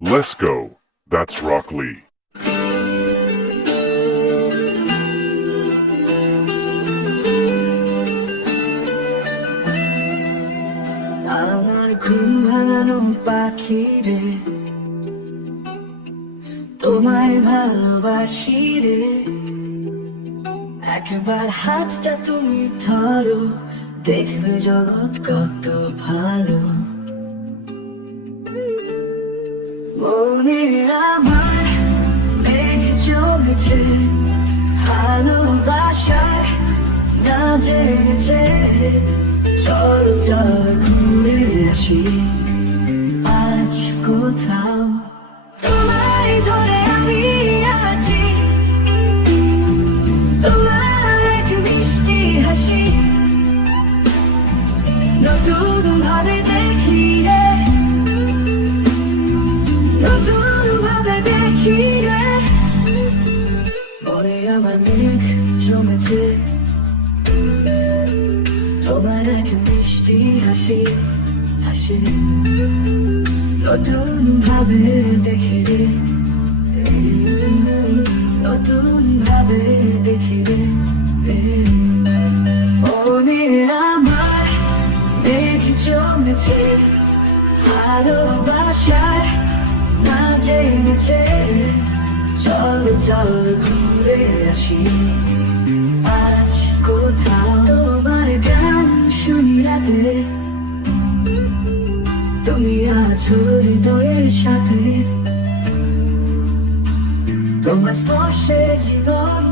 Let's go. That's Rock Lee. আমার ঘুম ভাঙানো পাখিরে, তোমায় ভালোবাসি রে। একবার হাতটা তুমি ধরো, দেখবে জগৎ কত ভালো। মনে আমার মেঘ জমেছে, ভালোবাসায় না জেগেছে। চল চল ঘুরে আসি আজ কোথাও। তোমায় ধরে আমি আছি, তোমার এক মিষ্টি হাসি নতুন ভাবে দেখি রে, নতুন ভাবে দেখি রে। মনে আমার মেঘ জমেছে, তোমার এক মিষ্টি হাসি হাসি নতুন ভাবে দেখি রে, নতুন ভাবে দেখি রে। মনে আমার মেঘ জমেছে, ভালোবাসায় না জেনেছে। চল চল ঘুরে আসি আজ কোথাও। তোমার গান শুনি রাতে, তুমি আছো হৃদয়ের সাথে। তোমার স্পর্শে জীবন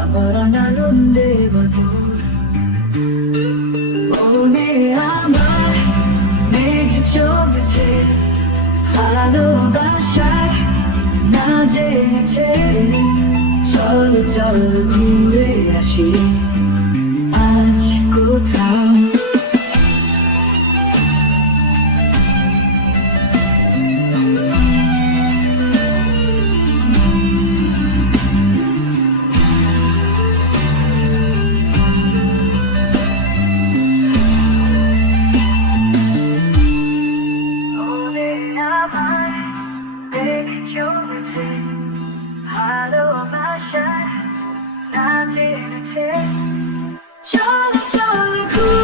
আমার আনন্দে ভরপুর। মনে আমার মেঘ জমেছে, ভালোবাসায় না জেনেছে। চল চল ঘুরে আসি আজ কোথাও। মনে আমার মেঘ জমেছে, ভালোবাসায় না জেনেছে। চল চল ঘুরে